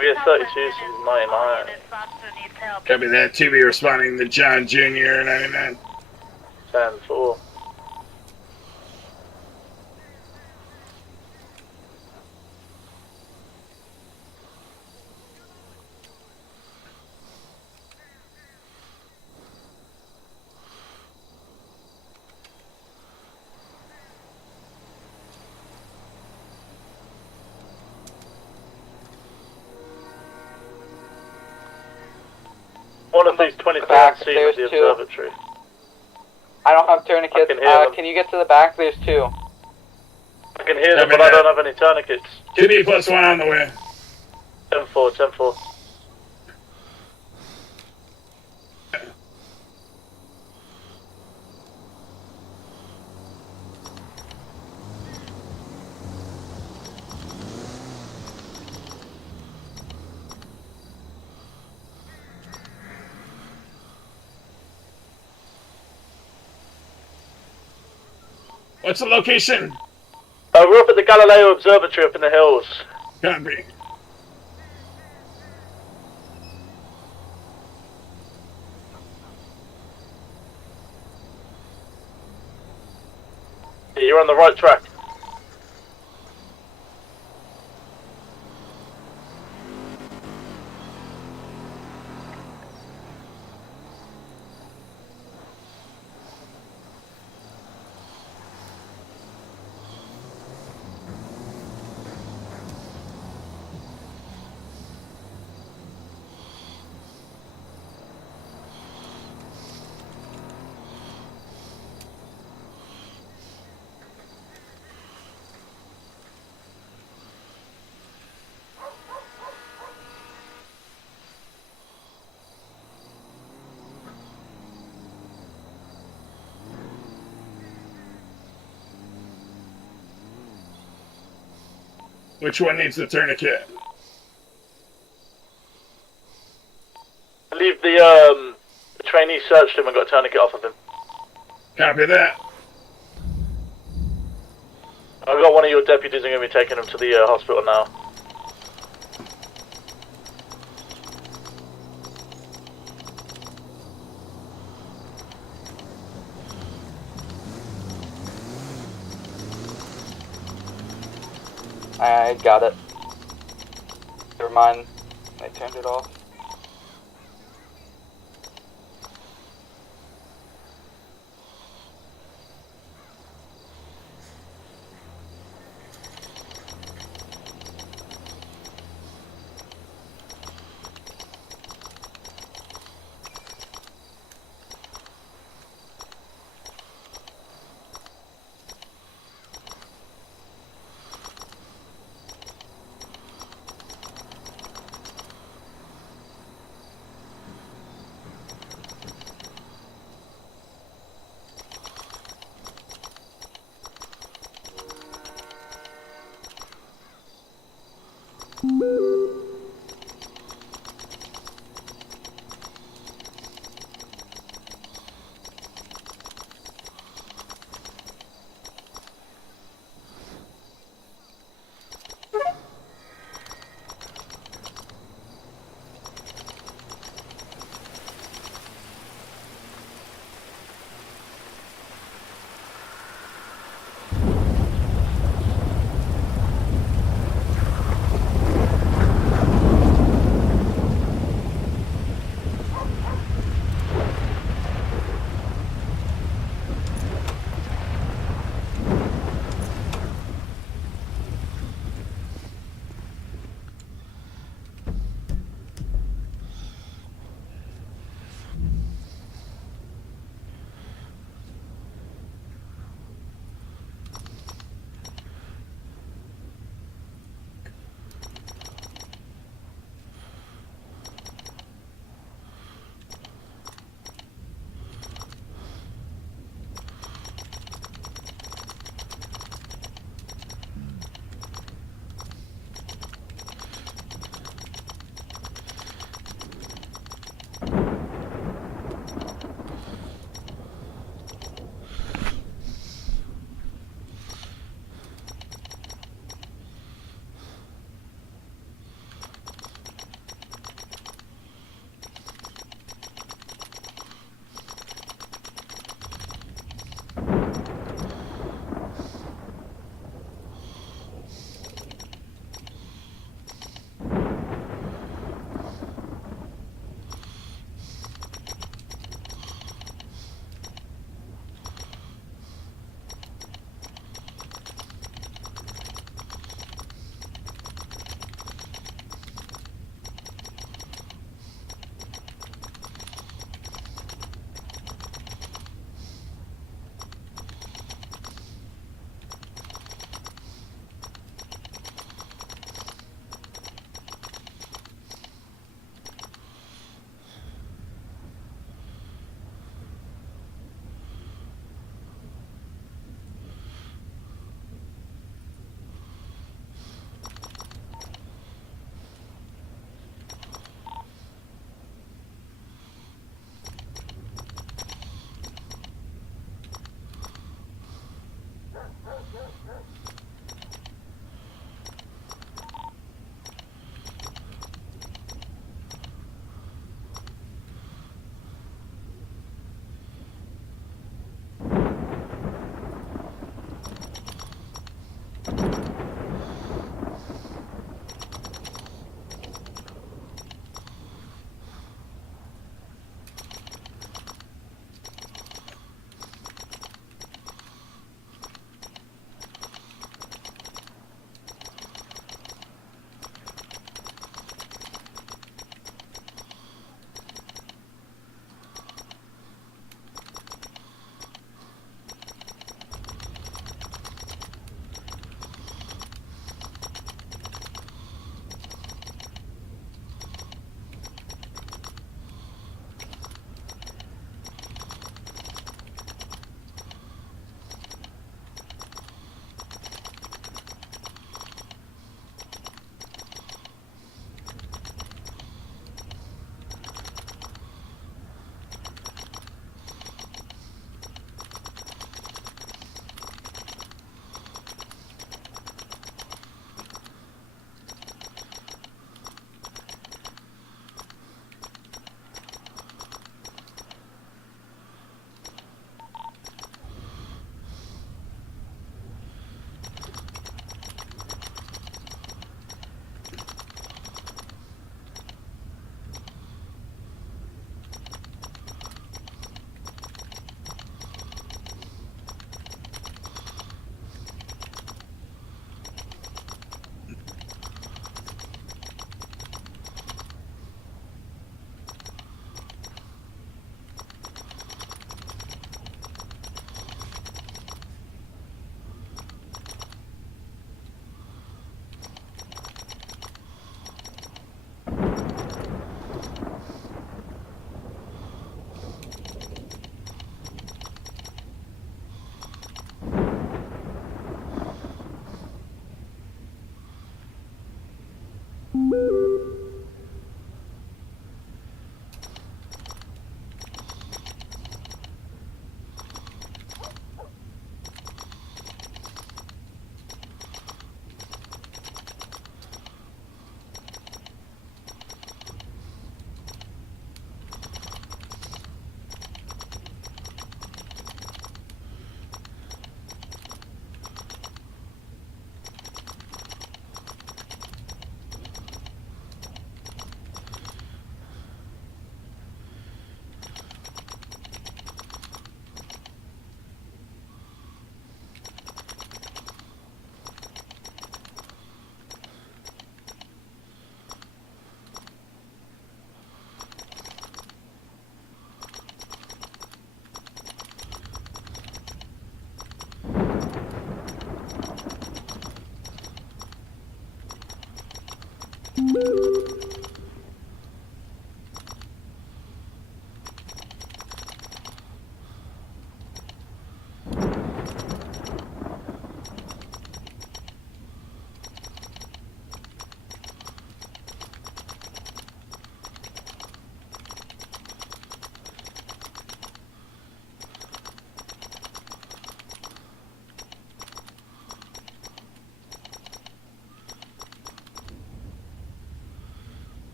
We get 32 to 99. Copy that. 2B responding to John Jr. 99. 10-4. One of these 23rd seat at the observatory. I don't have tourniquets. Can you get to the back? There's two. I can hear them, but I don't have any tourniquets. 2B plus 1 on the way. 10-4, 10-4. What's the location? We're up at the Galileo Observatory up in the hills. Copy. Yeah, you're on the right track. Which one needs the tourniquet? I believe the trainee searched him and got a tourniquet off of him. Copy that. I've got one of your deputies and going to be taking him to the hospital now. I got it. Never mind. I turned it off.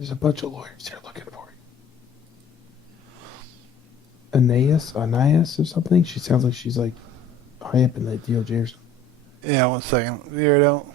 There's a bunch of lawyers here looking for you. Anais or something? She sounds like she's like high up in the DOJ or something. Yeah, 1 second. Figure it out.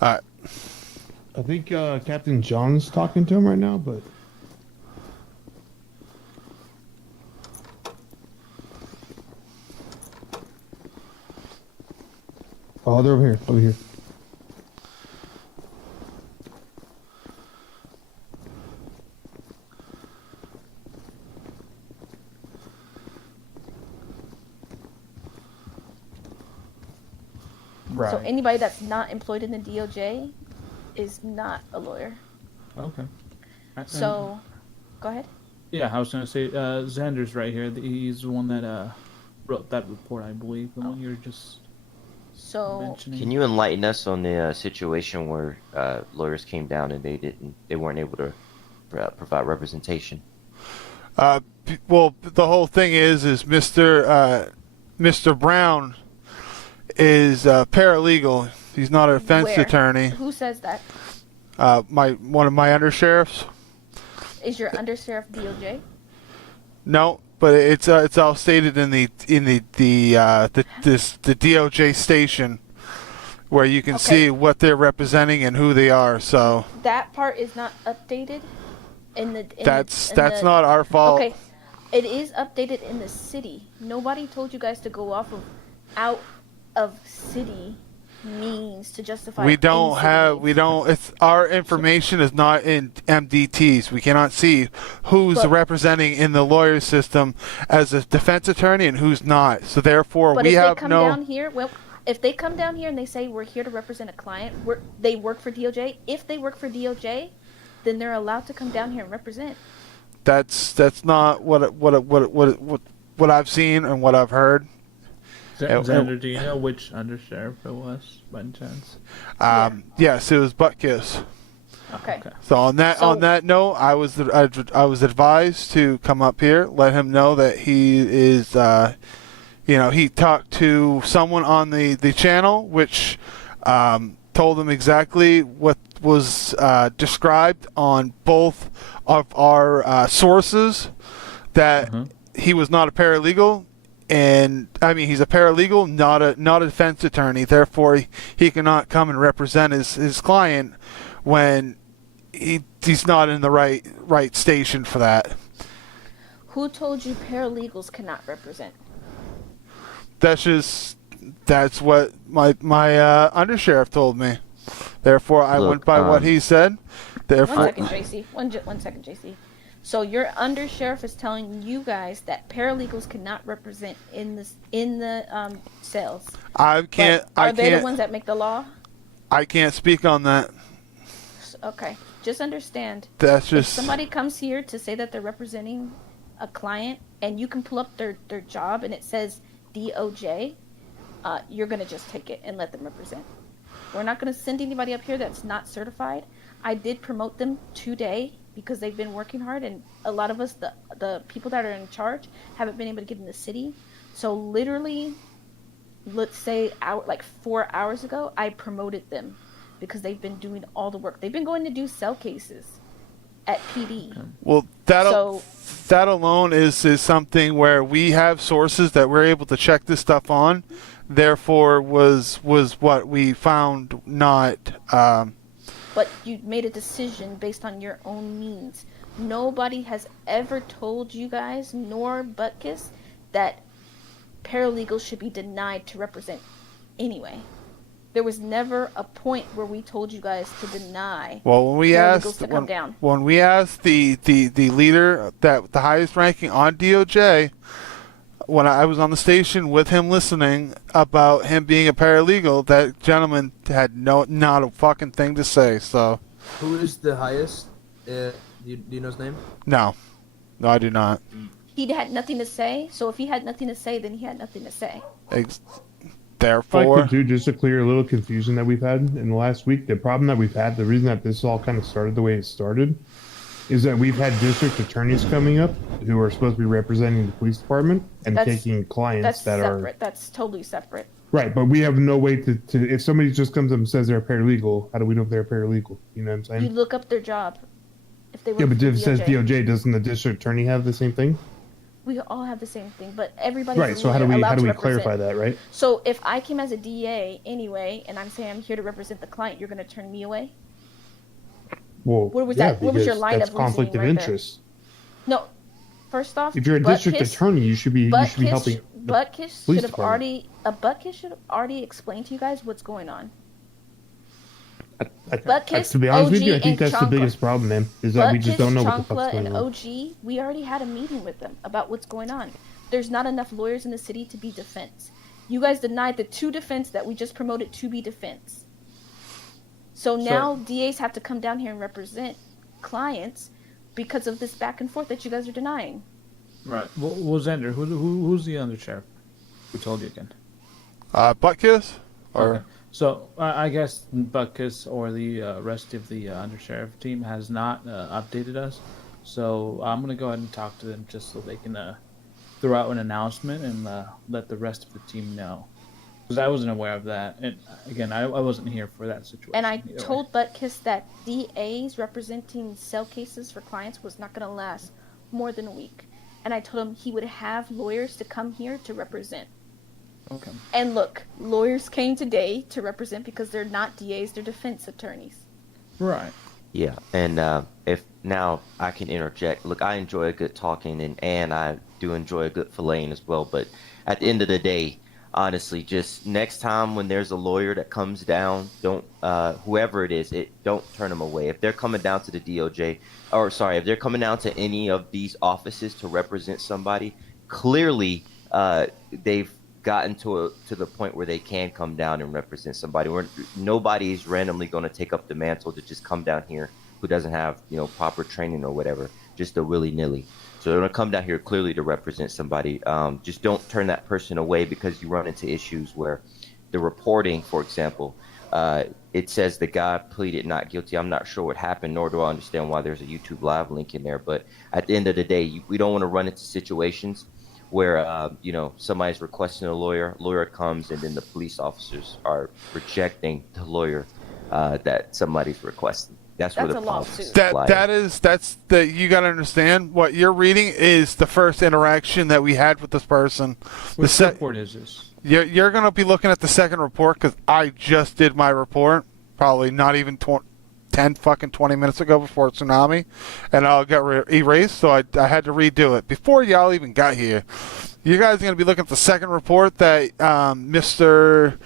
All right. I think Captain John's talking to him right now, but oh, they're over here. Over here. Right. So anybody that's not employed in the DOJ is not a lawyer. Okay. So, go ahead. Yeah, I was gonna say Xander's right here. He's the one that wrote that report, I believe. The one you're just mentioning. Can you enlighten us on the situation where lawyers came down and they weren't able to provide representation? Well, the whole thing is Mr. Brown is paralegal. He's not a defense Where? attorney. Who says that? One of my undersheriffs. Is your undersheriff DOJ? No, but it's all stated in the DOJ station where you can see what they're representing and who they are. So That part is not updated in the. that's not our fault. Okay, it is updated in the city. Nobody told you guys to go off of out of city means to justify. It's our information is not in MDTs. We cannot see who's representing in the lawyer system as a defense attorney and who's not. So therefore, But we if have they come no. down here, well, if they come down here and they say we're here to represent a client, they work for DOJ. If they work for DOJ, then they're allowed to come down here and represent. That's not what I've seen and what I've heard. Xander, do you know which undersheriff it was, by any chance? Yes, it was Butkus. Okay. So on that note, I was advised to come up here, let him know that he is, he talked to someone on the channel, which told him exactly what was described on both of our sources, that he was not a paralegal. And I mean, he's a paralegal, not a defense attorney. Therefore, he cannot come and represent his client when he's not in the right station for that. Who told you paralegals cannot represent? That's what my undersheriff told me. Therefore, I went by what he said. Therefore, 1 second, JC. 1 second, JC. So your undersheriff is telling you guys that paralegals cannot represent in the sales. Are they the ones that make the law? I can't speak on that. Okay, just understand. If somebody comes here to say that they're representing a client, and you can pull up their job and it says DOJ, you're gonna just take it and let them represent. We're not gonna send anybody up here that's not certified. I did promote them today because they've been working hard, and a lot of us, the people that are in charge, haven't been able to get in the city. So literally, let's say 4 hours ago, I promoted them because they've been doing all the work. They've been going to do cell cases at PD. Well, that alone is something where we have sources that we're able to check this stuff on. Therefore, was what we found not. But you made a decision based on your own means. Nobody has ever told you guys, nor Butkus, that paralegals should be denied to represent anyway. There was never a point where we told you guys to deny paralegals to come down. When we asked the leader, the highest ranking on DOJ, when I was on the station with him listening about him being a paralegal, that gentleman had not a fucking thing to say. So who is the highest? Do you know his name? No, No, I do not. He had nothing to say. So if he had nothing to say, then he had nothing to say. If I Therefore, could do just to clear a little confusion that we've had in the last week, the problem that we've had, the reason that this all kind of started the way it started, is that we've had district attorneys coming up who are supposed to be representing the police department and taking clients That's that separate. are That's totally separate. right. But we have no way to if somebody just comes up and says they're a paralegal, how do we know if they're a paralegal? You know what I'm You saying? look up their job. If they work Yeah, but for if it says DOJ. DOJ, doesn't the district attorney have the same thing? We all have the same thing, but everybody's Right. So how do allowed we to clarify represent. that, right? So if I came as a DA anyway, and I'm saying I'm here to represent the client, you're going to turn me away? Well, What was yeah, that? What was your because line that's of reasoning conflict of right there? interest. No. First off, If you're a district attorney, you should be helping. Butkiss police should have department. Butkiss should have already explained to you guys what's going on. I, Butkiss, to be honest with you, I OG, think and that's the Chancla. biggest problem, man. Is that we just don't know what the fuck's Chancla, going and on. OG, we already had a meeting with them about what's going on. There's not enough lawyers in the city to be defense. You guys denied the 2 defense that we just promoted to be defense. So now DAs have to come down here and represent clients because of this back and forth that you guys are denying. Right. Well, Xander, who's the undersheriff? Who told you again? Butkiss? Or Okay. So I guess Butkus or the rest of the undersheriff team has not updated us. So I'm gonna go ahead and talk to them just so they can throw out an announcement and let the rest of the team know. Because I wasn't aware of that, and again, I wasn't here for that situation. And I either way. told Butkus that DAs representing cell cases for clients was not going to last more than a week. And I told him he would have lawyers to come here to represent. Okay. And look, lawyers came today to represent because they're not DAs, they're defense attorneys. Right. Yeah, and if now I can interject. Look, I enjoy a good talking, and I do enjoy a good filleting as well. But at the end of the day, honestly, just next time when there's a lawyer that comes down, don't whoever it is, don't turn them away. If they're coming down to the DOJ, or sorry, if they're coming down to any of these offices to represent somebody, clearly they've gotten to the point where they can come down and represent somebody. Nobody's randomly going to take up the mantle to just come down here who doesn't have proper training or whatever, just a willy-nilly. So they're going to come down here clearly to represent somebody. Just don't turn that person away because you run into issues where the reporting, for example, it says the guy pleaded not guilty. I'm not sure what happened, nor do I understand why there's a YouTube live link in there. But at the end of the day, we don't want to run into situations where somebody's requesting a lawyer comes, and then the police officers are rejecting the lawyer that somebody's requesting. That's where That's the a problems lawsuit. that's you got to understand what you're reading is the first interaction that we had with this person. Which report is this? You're going to be looking at the second report because I just did my report, probably not even 10 fucking 20 minutes ago before tsunami, and I got erased, so I had to redo it before y'all even got here. You guys are going to be looking at the second report that Mr.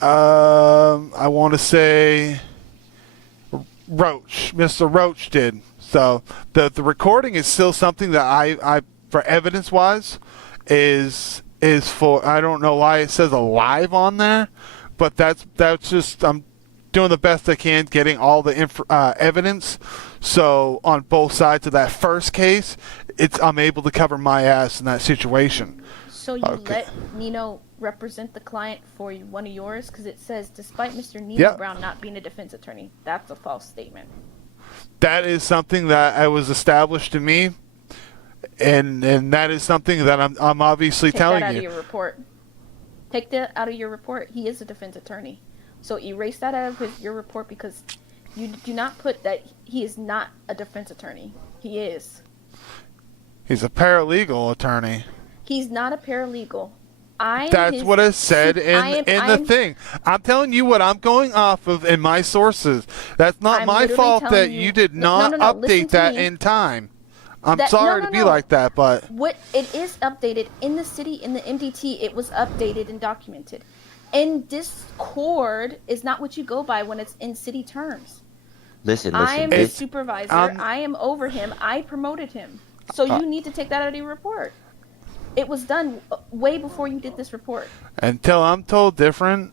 I want to say Mr. Roach did. So the recording is still something that I for evidence wise is for, I don't know why it says alive on there, but that's just I'm doing the best I can getting all the evidence. So on both sides of that first case, I'm able to cover my ass in that situation. So you let Nino represent the client for one of yours? Because it says, despite Mr. Nino Yep. Brown not being a defense attorney. That's a false statement. That is something that was established to me, and that is something that I'm obviously Take telling that out you. of your report. Take that out of your report. He is a defense attorney. So erase that out of your report because you do not put that he is not a defense attorney. He is. He's a paralegal attorney. He's not a paralegal. That's what it said in the thing. I'm telling you what I'm going off of in my sources. That's not I'm my literally fault that telling you did No, not no, listen update to that me. in time. I'm That- sorry no, to be no. like that, but What it is updated in the city, in the MDT, it was updated and documented. In Discord is not what you go by when it's in city terms. Listen. I am the This, supervisor. I am over him. I promoted him. So you need to take that out of your report. It was done way before you did this report. until I'm told different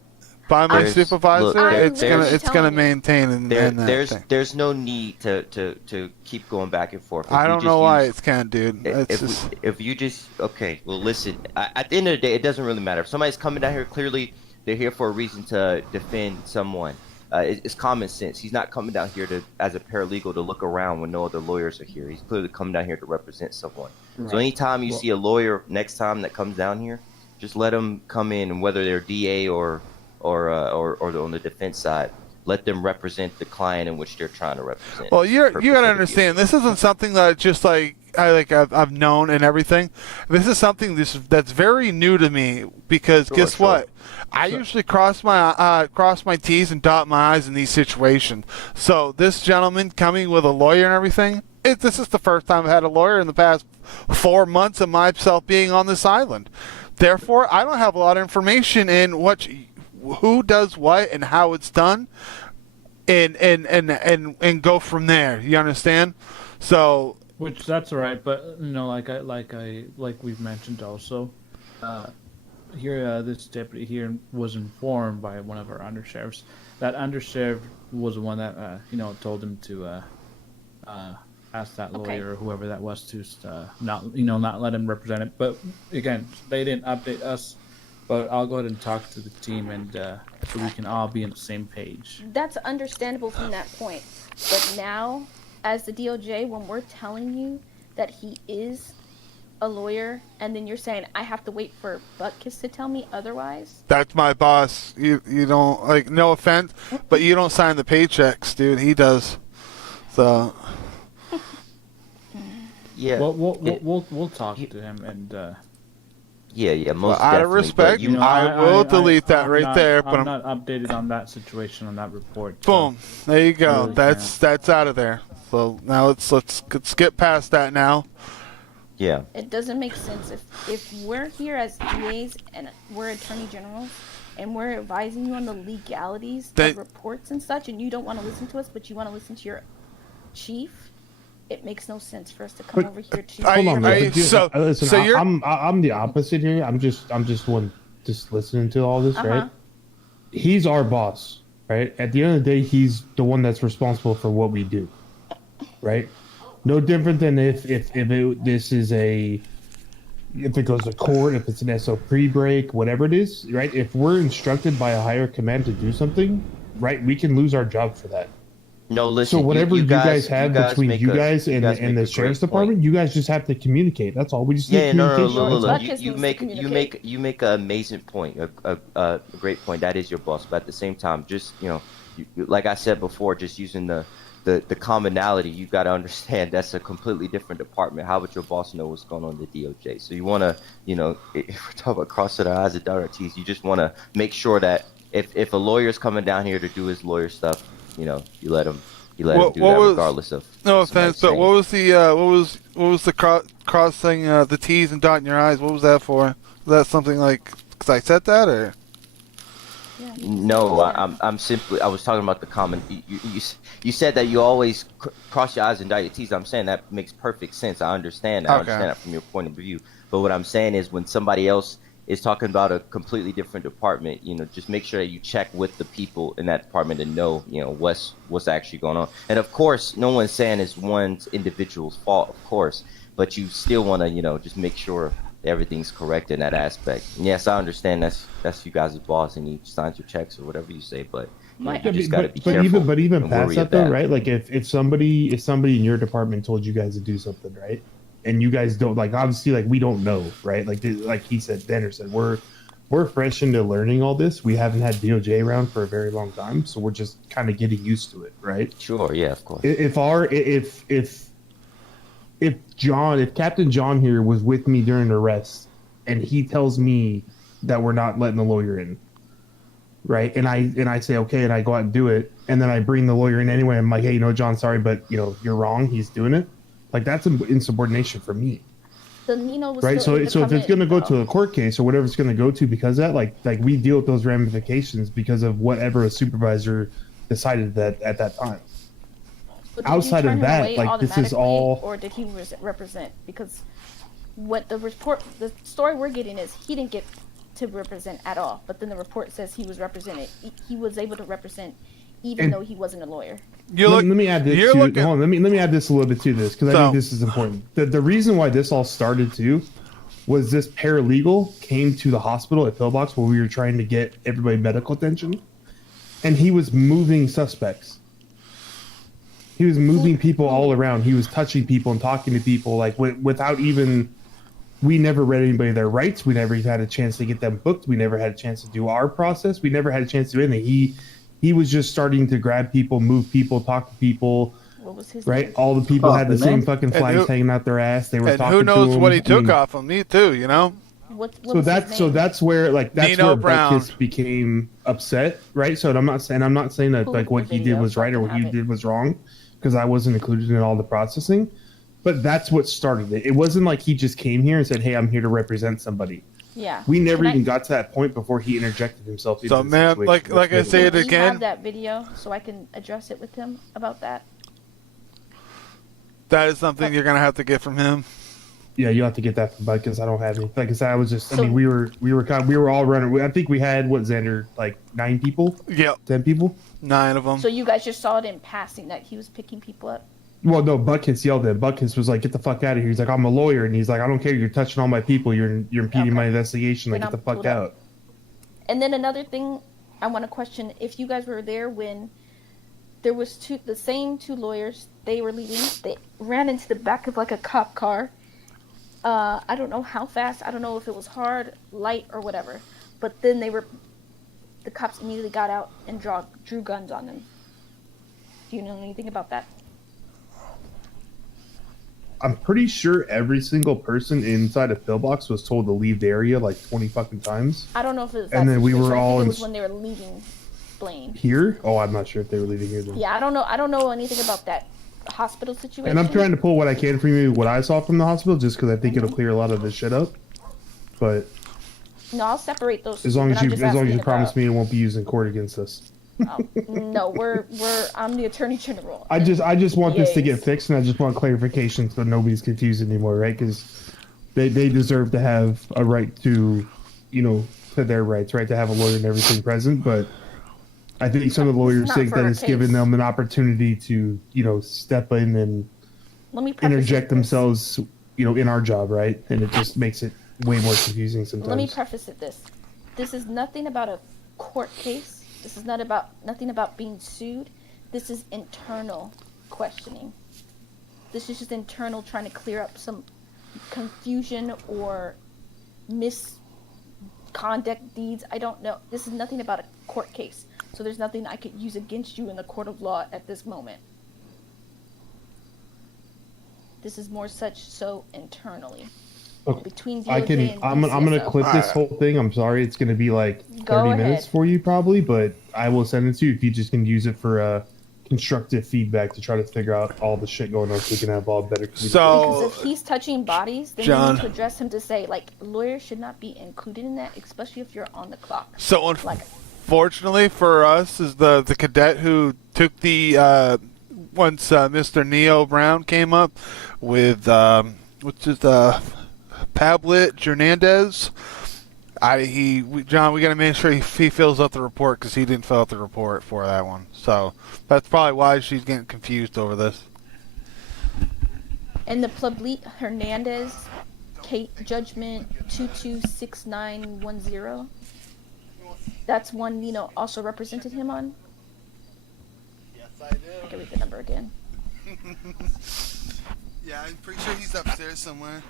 by my There's- supervisor, look, it's there's- gonna maintain and that thing. There's no need to keep going back and forth. If I we don't just know why use- it's can't, dude. if you just okay, well listen. At the end of the day, it doesn't really matter. If somebody's coming down here, clearly they're here for a reason to defend someone. It's common sense. He's not coming down here as a paralegal to look around when no other lawyers are here. He's clearly coming down here to represent someone. Right. So anytime you see a lawyer next time that comes down here, just let them come in, and whether they're DA or on the defense side, let them represent the client in which they're trying to represent. Well, you gotta understand, this isn't something that just I've known and everything. This is something that's very new to me because guess what? I usually cross my T's and dot my I's in these situations. So this gentleman coming with a lawyer and everything, this is the first time I've had a lawyer in the past 4 months of myself being on this island. Therefore, I don't have a lot of information in who does what and how it's done, and go from there. You understand? So. Which that's all right, but like we've mentioned also, here this deputy here was informed by one of our undersheriffs. That undersheriff was the one that told him to ask that lawyer or whoever that was to not let him represent it. But again, they didn't update us. But I'll go ahead and talk to the team, and so we can all be on the same page. That's understandable from that point. But now, as the DOJ, when we're telling you that he is a lawyer, and then you're saying I have to wait for Butkus to tell me otherwise. That's my boss. You don't no offense, but you don't sign the paychecks, dude. He does. So. Yeah. Well, we'll talk to him and. Yeah, most out definitely. of respect, I will delete that right there. But I'm not updated on that situation on that report. Boom. There you go. Really that's out of there. So now let's get past that now. Yeah. It doesn't make sense if we're here as DAs and we're attorney generals and we're advising you on the legalities of reports and such, and you don't want to listen to us, but you want to listen to your chief. It makes no sense for us to come over here to. Hold on, listen, so you're. I'm the opposite here. I'm just one just listening to all this, right? He's our boss, right? At the end of the day, he's the one that's responsible for what we do, right? No different than if it goes to court, if it's an SO pre-break, whatever it is, right? If we're instructed by a higher command to do something, right, we can lose our job for that. No, listen. So whatever you guys have between you guys and the sheriff's department, you guys just have to communicate. That's all. We just need communication. Look. You make an amazing point, a great point. That is your boss, but at the same time, just like I said before, just using the commonality, you got to understand that's a completely different department. How would your boss know what's going on in the DOJ? So you want to, if we're talking about crossing our I's and dotting our T's, you just want to make sure that if a lawyer's coming down here to do his lawyer stuff, you let him do that regardless of. No offense, but what was the crossing the T's and dotting your I's? What was that for? Was that something like because I said that or? No, I'm simply. I was talking about the common. You said that you always cross your I's and dot your T's. I'm saying that makes perfect sense. I understand. I understand that from your point of view. But what I'm saying is when somebody else is talking about a completely different department, just make sure that you check with the people in that department and know, what's actually going on. And of course, no one's saying it's one's individual's fault, of course, but you still want to, just make sure everything's correct in that aspect. And yes, I understand that's you guys' boss and he signs your checks or whatever you say, but you just got to be careful. But even past that though, right? Like if somebody in your department told you guys to do something, right? And you guys don't obviously we don't know, right? Like he said, Danner said, we're fresh into learning all this. We haven't had DOJ around for a very long time, so we're just kind of getting used to it, right? Sure, yeah, of course. If Captain John here was with me during the arrest, and he tells me that we're not letting the lawyer in, right? And I say okay, and I go out and do it, and then I bring the lawyer in anyway. I'm like, hey, John, sorry, but you're wrong. He's doing it. That's insubordination for me. Right. So if it's going to go to a court case or whatever it's going to go to because of that, we deal with those ramifications because of whatever a supervisor decided that at that time. Outside of that, this is all. Or did he represent? Because what the story we're getting is he didn't get to represent at all. But then the report says he was represented. He was able to represent, even though he wasn't a lawyer. Let me add this. Hold on, let me add this a little bit to this because I think this is important. The reason why this all started too was this paralegal came to the hospital at Pillbox where we were trying to get everybody medical attention, and he was moving suspects. He was moving people all around. He was touching people and talking to people like without even. We never read anybody their rights. We never had a chance to get them booked. We never had a chance to do our process. We never had a chance to do anything. He was just starting to grab people, move people, talk to people. What was his right? name? All the people had the same fucking flags hanging out their ass. They were talking to him. And who knows what he took off of me too, you know? So that's where where Brown Butkus became upset, right? So I'm not saying that like what he did was right or what he did was wrong, because I wasn't included in all the processing. But that's what started it. It wasn't like he just came here and said, "Hey, I'm here to represent somebody." Yeah. We never even got to that point before he interjected himself. So, man, like I say it Do you again. have that video so I can address it with him about that? That is something you're gonna have to get from him. Yeah, you have to get that from Butkus. I don't have any. Like I said, I was just. I mean, we were all running. I think we had Xander, like 9 people. Yep. 10 people. 9 of them. So you guys just saw it in passing that he was picking people up. Well, no, Butkus yelled at. Butkus was like, "Get the fuck out of here!" He's like, "I'm a lawyer," and he's like, "I don't care. You're touching all my people. You're impeding my investigation. Like, Then get the I'll fuck pull it up. out." And then another thing, I want to question if you guys were there when there was the same 2 lawyers. They were leaving. They ran into the back of like a cop car. I don't know how fast. I don't know if it was hard, light, or whatever. But then the cops immediately got out and drew guns on them. Do you know anything about that? I'm pretty sure every single person inside of Pillbox was told to leave the area like 20 fucking times. I don't know if it was that and then we were I all think it in was when they were leaving Blaine. here. Oh, I'm not sure if they were leaving here then. Yeah, I don't know anything about that hospital situation. And I'm trying to pull what I can from you, what I saw from the hospital, just because I think it'll clear a lot of this shit up. But no, I'll separate those. as long as you promise about... me it won't be used in court against us. No, I'm the attorney general. I just want this to get fixed, and I just want clarification so nobody's confused anymore, right? Because they deserve to have a right to, to their rights, right? To have a lawyer and everything present. But I think some of the lawyers think that it's given them an opportunity to, step in and interject themselves, in our job, right? And it just makes it way more confusing sometimes. Let me preface it this. This is nothing about a court case. This is nothing about being sued. This is internal questioning. This is just internal trying to clear up some confusion or misconduct deeds. I don't know. This is nothing about a court case. So there's nothing I could use against you in the court of law at this moment. This is more so internally. Okay. Between DOJ and I'm gonna clip this whole thing. I'm sorry, it's gonna be like 30 minutes for you probably, but I will send it to you if you just can use it for constructive feedback to try to figure out all the shit going on so we can have all better communication. Because if he's touching bodies, then John, you need to address him to say, like, lawyers should not be included in that, especially if you're on the clock. So unfortunately for us, is the cadet who took the once Mr. Neo Brown came up with which is Pablet Hernandez. John, we got to make sure he fills out the report because he didn't fill out the report for that one. So that's probably why she's getting confused over this. And the Pablet Hernandez judgment 226910. That's one Nino also represented him on. Yes, I do. I can read the number again. Yeah, I'm pretty sure he's upstairs somewhere.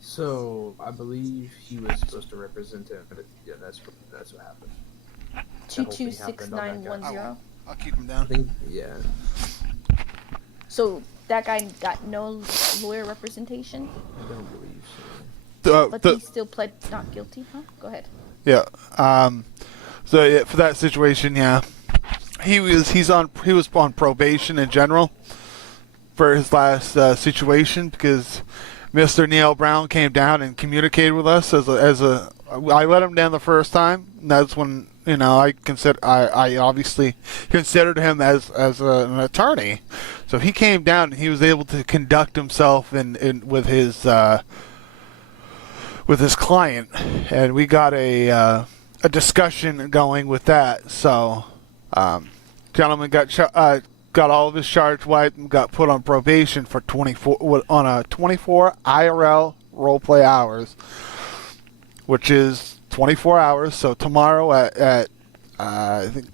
So I believe he was supposed to represent him, but yeah, that's what happened. 226910. I'll keep him down. I think, yeah. So that guy got no lawyer representation. I don't believe so. But he still pled not guilty, huh? Go ahead. Yeah. So yeah, for that situation, yeah, he was on probation in general for his last situation because Mr. Neil Brown came down and communicated with us I let him down the first time. And that's when I obviously considered him as an attorney. So he came down and he was able to conduct himself with his with his client, and we got a discussion going with that. So, gentleman got all of his charge wiped and got put on probation for 24 IRL roleplay hours, which is 24 hours. So tomorrow at I think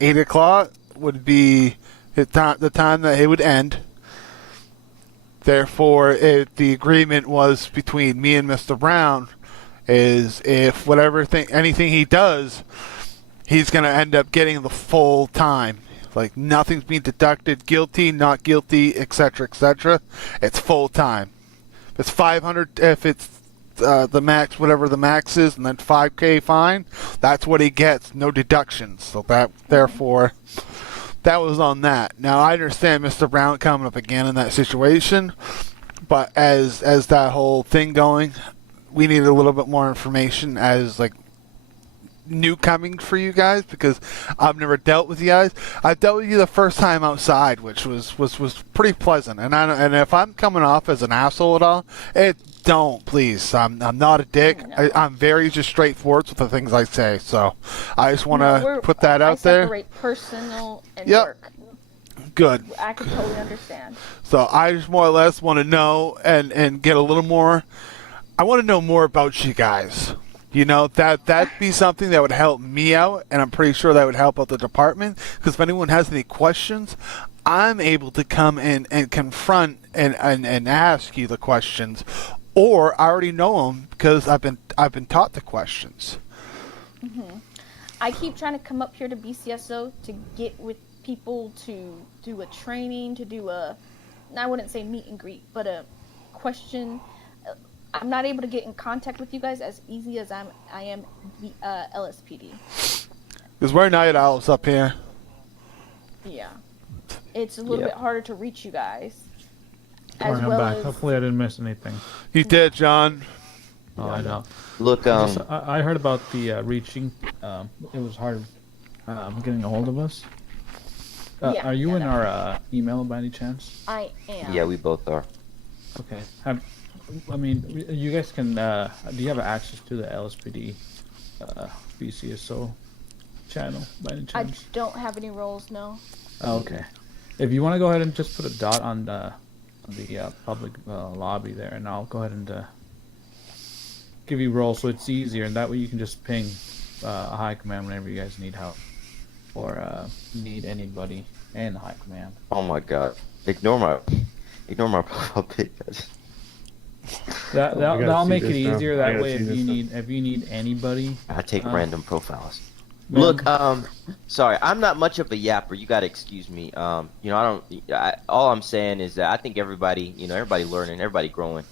8 o'clock would be the time that it would end. Therefore, the agreement was between me and Mr. Brown is if anything he does, he's going to end up getting the full time. Like, nothing's being deducted, guilty, not guilty, etc., etc. It's full time. If it's 500, if it's the max, whatever the max is, and then 5K fine, that's what he gets, no deductions. So therefore, that was on that. Now, I understand Mr. Brown coming up again in that situation, but as that whole thing going, we need a little bit more information as, like, new coming for you guys, because I've never dealt with you guys. I dealt with you the first time outside, which was pretty pleasant. And if I'm coming off as an asshole at all, don't, please. I'm not a dick. I'm very just straightforward with the things I say. So I just want to put that out there. Separate personal and work. Good. I can totally understand. So I just more or less want to know and get a little more. I want to know more about you guys. You know, that'd be something that would help me out, and I'm pretty sure that would help out the department, because if anyone has any questions, I'm able to come in and confront and ask you the questions, or I already know them because I've been taught the questions. Mm-hmm. I keep trying to come up here to BCSO to get with people to do a training, to do I wouldn't say meet and greet, but a question. I'm not able to get in contact with you guys as easy as I am the LSPD. Because we're night owls up here. Yeah. It's a little bit harder to reach you guys. I'm back. Hopefully I didn't miss anything. You did, John. Oh, I know. Look, I heard about the reaching. It was hard getting a hold of us. Are you in our email by any chance? I am. Yeah, we both are. Okay. You guys can. Do you have access to the LSPD BCSO channel by any chance? I don't have any roles, no. Oh, okay. If you want to go ahead and just put a dot on the public lobby there, and I'll go ahead and give you roles so it's easier, and that way you can just ping a high command whenever you guys need help or need anybody in high command. Oh my God! Ignore my profile pic. That'll make it easier. That way, if you need anybody, I take random profiles. Look, sorry, I'm not much of a yapper. You gotta excuse me. All I'm saying is that I think everybody learning, everybody growing.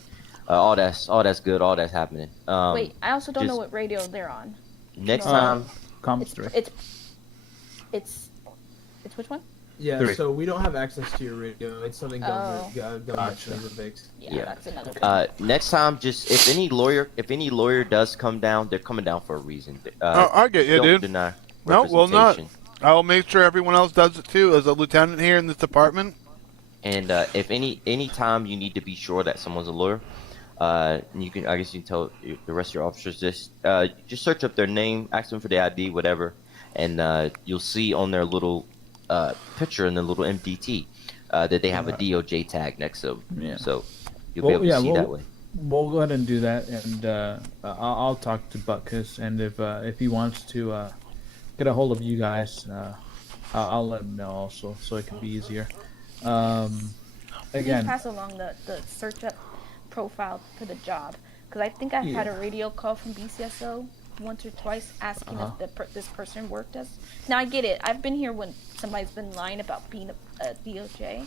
All that's good. All that's happening. Wait, I also don't know what radio they're on. Next time, it's which one? Yeah, 3. So we don't have access to your radio. It's something government will fix. Yeah, that's another thing. next time, just if any lawyer does come down, they're coming down for a reason. I get you, don't dude. Deny No, well, not. representation. I'll make sure everyone else does it too, as a lieutenant here in this department. And if any time you need to be sure that someone's a lawyer, you can tell the rest of your officers this. Just search up their name, ask them for the ID, whatever, and you'll see on their little picture in the little MDT that they have a DOJ tag next to them. Yeah. So you'll be able to see that way. We'll go ahead and do that, and I'll talk to Butkus, and if he wants to get a hold of you guys, I'll let him know also, so it can be easier. Again, pass along the search up profile for the job, because I think I've had a radio call from BCSO once or twice asking if this person worked us. Now I get it. I've been here when somebody's been lying about being a DOJ.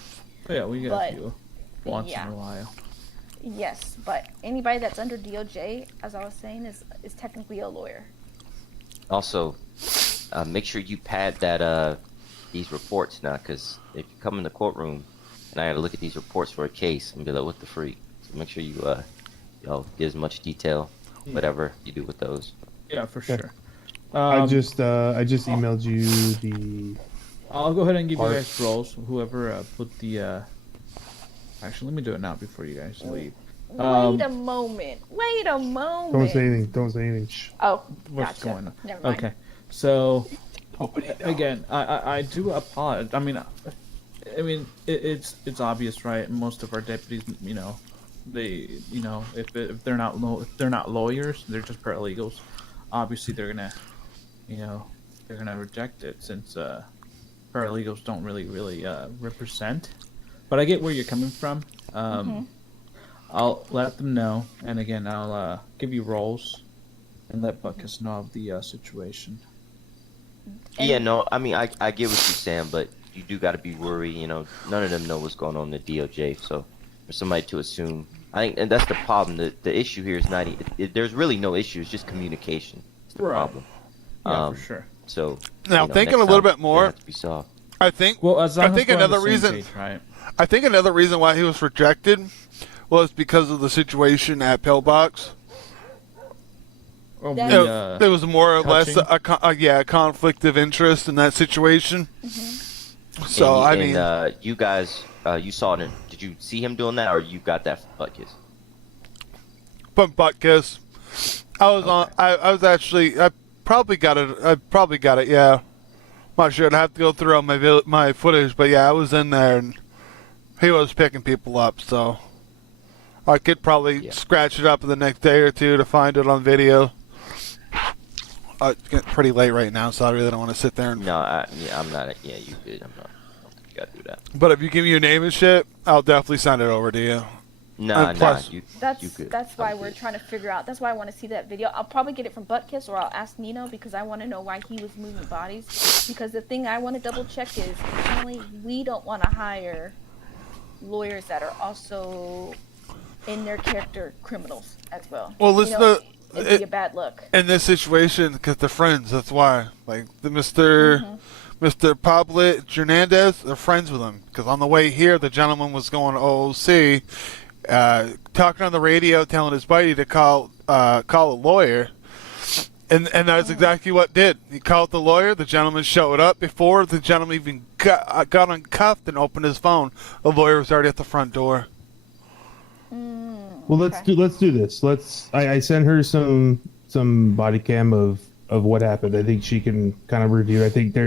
Yeah, we get a few once in a while. Yes, but anybody that's under DOJ, as I was saying, is technically a lawyer. Also, make sure you pad that these reports now, because if you come in the courtroom and I got to look at these reports for a case and be like, what the freak? So make sure you get as much detail, whatever you do with those. Yeah, for sure. I just emailed you the. I'll go ahead and give you guys roles. Whoever put the. Actually, let me do it now before you guys leave. Wait a moment. Wait a moment. Don't say anything. Don't say anything. Shh. Oh, What's gotcha. going on? Never mind. Okay, so Nobody knows. again, I do apologize. I mean, it's obvious, right? Most of our deputies, if they're not lawyers, they're just paralegals. Obviously, they're gonna reject it since paralegals don't really represent. But I get where you're coming from. I'll let them know, and again, I'll give you roles and let Buckus know of the situation. Yeah, no, I mean, I get what you're saying, but you do got to be worried. None of them know what's going on in the DOJ, so for somebody to assume, I think, and that's the problem. The issue here is not. There's really no issue. It's just communication. It's the problem. Yeah, for sure. So Now, thinking a little bit more, have to be solved. I think. Well, as long I as think we're on the another same reason. page, right? I think another reason why he was rejected was because of the situation at Pillbox. Or That- There was more or less touching? a conflict of interest in that situation. So You guys, you saw it. Did you see him doing that, or you got that from Butkus? But Butkus, I was on. I was actually. I probably got it. Yeah. Not sure. I'd have to go through all my footage, but yeah, I was in there and he was picking people up. So I could probably scratch it up in the next day or two to find it on video. It's getting pretty late right now, so I really don't want to sit there and. No, I'm not. Yeah, you good. I'm not. I don't think you gotta do that. But if you give me your name and shit, I'll definitely send it over to you. Nah, plus- you That's good. why I'm we're good. trying to figure out. That's why I want to see that video. I'll probably get it from Buttkiss, or I'll ask Nino because I want to know why he was moving bodies. Because the thing I want to double check is apparently we don't want to hire lawyers that are also in their character criminals as well. Well, listen it'd be a bad look. in this situation, because they're friends. That's why. Like the Mr. Pablo Hernandez, they're friends with him. Because on the way here, the gentleman was going to OOC, talking on the radio, telling his buddy to call a lawyer, and that's exactly what did. He called the lawyer. The gentleman showed up before the gentleman even got uncuffed and opened his phone. The lawyer was already at the front door. Well, let's do this. I sent her some body cam of what happened. I think she can kind of review. I think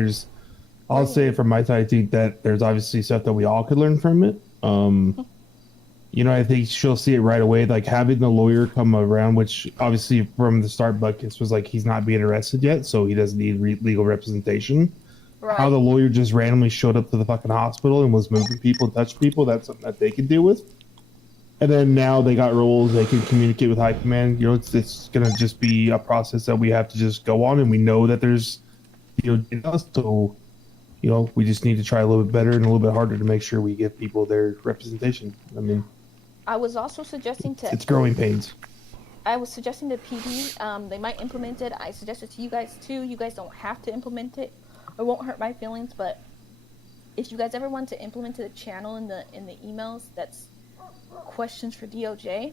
I'll say it from my side. I think that there's obviously stuff that we all could learn from it. I think she'll see it right away. Like having the lawyer come around, which obviously from the start, Buckus was like he's not being arrested yet, so he doesn't need legal representation. Right. How the lawyer just randomly showed up to the fucking hospital and was moving people, touched people, that's something that they can deal with. And then now they got roles, they can communicate with high command. It's going to just be a process that we have to just go on, and we know that there's, so, we just need to try a little bit better and a little bit harder to make sure we give people their representation. I mean, I was also suggesting to. it's growing pains. I was suggesting to PD, they might implement it. I suggested to you guys too. You guys don't have to implement it. It won't hurt my feelings, but if you guys ever want to implement the channel in the emails, that's questions for DOJ,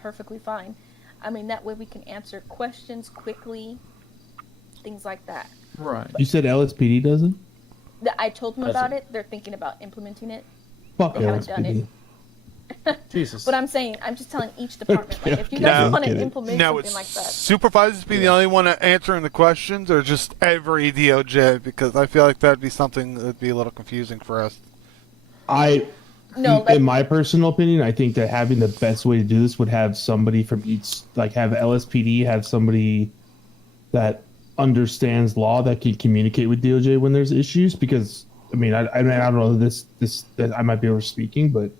perfectly fine. I mean, that way we can answer questions quickly, things like that. Right. You said LSPD doesn't? I told them about it. They're thinking about implementing it. Fuck They haven't done LSPD. Jesus. But I'm just telling each department, like, if you guys want to implement Now, something like that. supervisors be the only one answering the questions, or just every DOJ? Because I feel like that'd be something that'd be a little confusing for us. In my personal opinion, I think that having the best way to do this would have somebody from each, like have LSPD, have somebody that understands law that can communicate with DOJ when there's issues. Because I don't know this I might be over speaking, but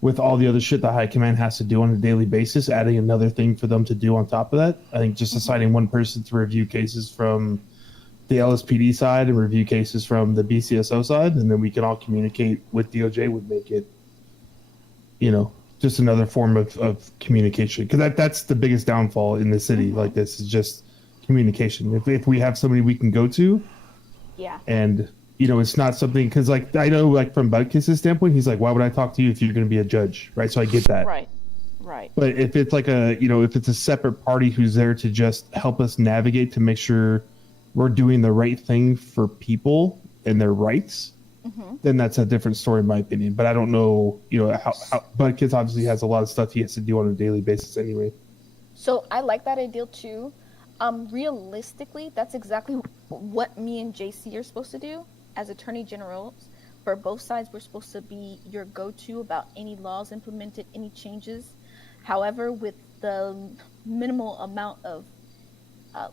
with all the other shit that high command has to do on a daily basis, adding another thing for them to do on top of that, I think just assigning one person to review cases from the LSPD side and review cases from the BCSO side, and then we can all communicate with DOJ would make it, just another form of communication. Because that's the biggest downfall in the city like this is just communication. If we have somebody we can go to, Yeah. and it's not something, because like I know like from Budkiss's standpoint, he's like, why would I talk to you if you're going to be a judge, right? So I get that. Right. But if it's like if it's a separate party who's there to just help us navigate to make sure we're doing the right thing for people and their rights, then that's a different story in my opinion. But I don't know, how but kids obviously has a lot of stuff he has to do on a daily basis anyway. So I like that idea too. Realistically, that's exactly what me and JC are supposed to do as attorney generals. For both sides, we're supposed to be your go-to about any laws implemented, any changes. However, with the minimal amount of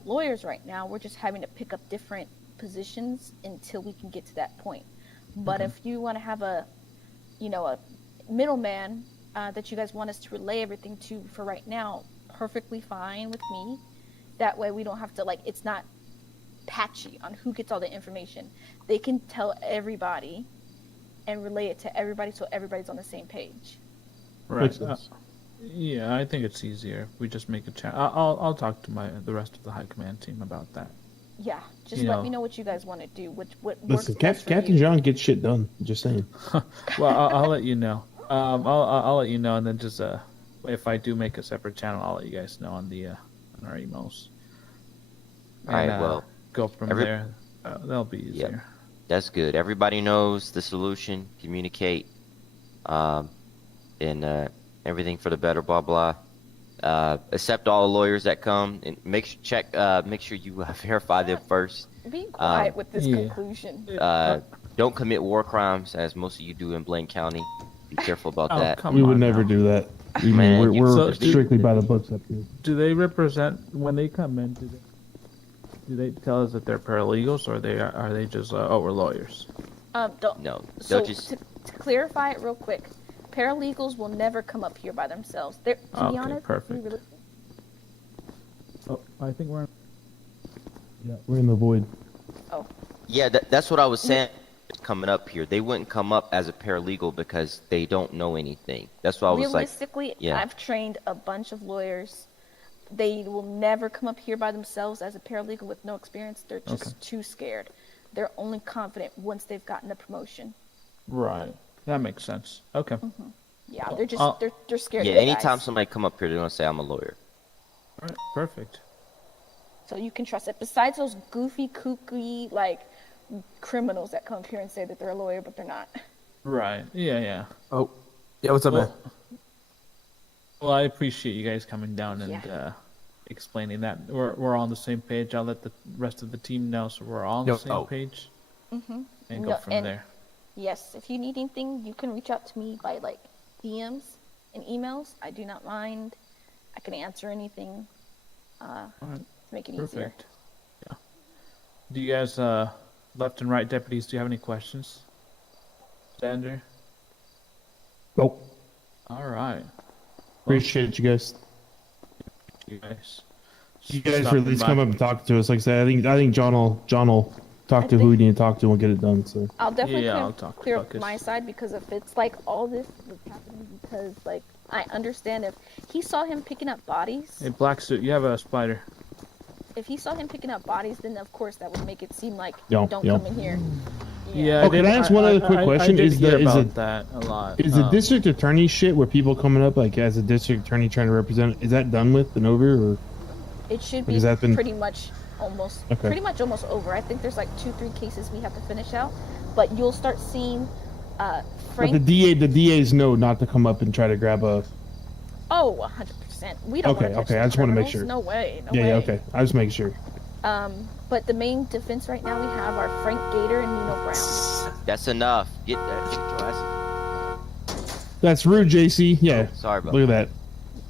lawyers right now, we're just having to pick up different positions until we can get to that point. But if you want to have a middleman that you guys want us to relay everything to for right now, perfectly fine with me. That way we don't have to, it's not patchy on who gets all the information. They can tell everybody and relay it to everybody so everybody's on the same page. Right. Yeah, I think it's easier if we just make a chat. I'll talk to the rest of the high command team about that. Yeah, just let me know what you guys want to do. What Listen, works best for Captain you. John gets shit done. Just saying. Well, I'll let you know. I'll let you know, and then just if I do make a separate channel, I'll let you guys know on on our emails. All right, well, go from there. That'll be easier. Yep, that's good. Everybody knows the solution. Communicate, and everything for the better. Blah blah. Accept all the lawyers that come, and make sure you verify them first. Be quiet with this conclusion. Don't commit war crimes, as most of you do in Blaine County. Be careful about that. We would never do that. We're strictly by the books up here. Do they represent when they come in? Do they tell us that they're paralegals, or are they just we're lawyers? No. So to clarify it real quick, paralegals will never come up here by themselves. To be honest, perfect. I think we're. We're in the void. Oh. Yeah, that's what I was saying. Coming up here, they wouldn't come up as a paralegal because they don't know anything. That's why I was realistically, I've trained a bunch of lawyers. They will never come up here by themselves as a paralegal with no experience. They're just too scared. They're only confident once they've gotten the promotion. Right. That makes sense. Okay. Yeah, they're just they're scared. Yeah, anytime somebody come up here, they're gonna say I'm a lawyer. All right. Perfect. So you can trust it. Besides those goofy, kooky, criminals that come up here and say that they're a lawyer, but they're not. Right. Yeah. Oh, yeah. What's up, man? Well, I appreciate you guys coming down and explaining that. We're on the same page. I'll let the rest of the team know, so we're all on the same page. And go from there. Yes, if you need anything, you can reach out to me by DMs and emails. I do not mind. I can answer anything to make it easier. Yeah. Do you guys, left and right deputies, do you have any questions? Sander? Nope. All right. Appreciate you guys. You guys. You guys for at least come up and talk to us. Like I said, I think John will talk to who he need to talk to and get it done. So I'll definitely clear up my side, because if it's all this was happening, because I understand if he saw him picking up bodies. Hey, Black Suit, you have a spider. If he saw him picking up bodies, then of course that would make it seem like don't come in here. Yeah. Can I ask one other quick question? That a lot. Is the district attorney shit where people coming up as a district attorney trying to represent? Is that done with and over, or? It should be pretty much almost over. I think there's 2-3 cases we have to finish out, but you'll start seeing Frank. But the DAs know not to come up and try to grab a. Oh, 100%. We don't. Okay. I just want to make sure. No way. Yeah. Okay. I just make sure. But the main defense right now we have are Frank Gator and Nino Brown. That's enough. Get that. That's rude, JC. Yeah. Oh, sorry about Look at that.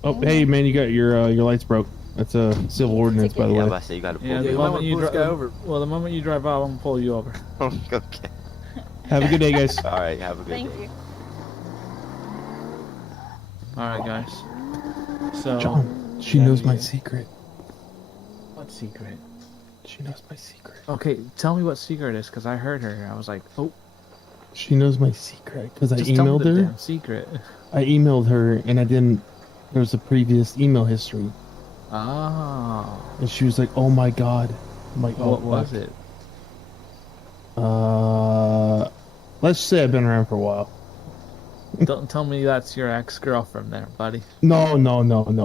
Oh, hey man, you got your lights broke. That's a civil ordinance, by the way. I say you got to pull the moment you over. Well, the moment you drive out, I'm gonna pull you over. Okay. Have a good day, guys. All right. Have a good day. Thank you. All right, guys. So. John, she knows my secret. What secret? She knows my secret. Okay, tell me what secret it is, because I heard her. I was like, oh. She knows my secret because I Just tell me emailed the her. damn secret. I emailed her and I didn't. There was a previous email history. Oh. And she was like, "Oh my god." I'm like, "Oh, what was it?" Let's say I've been around for a while. Don't tell me that's your ex-girlfriend there, buddy. No.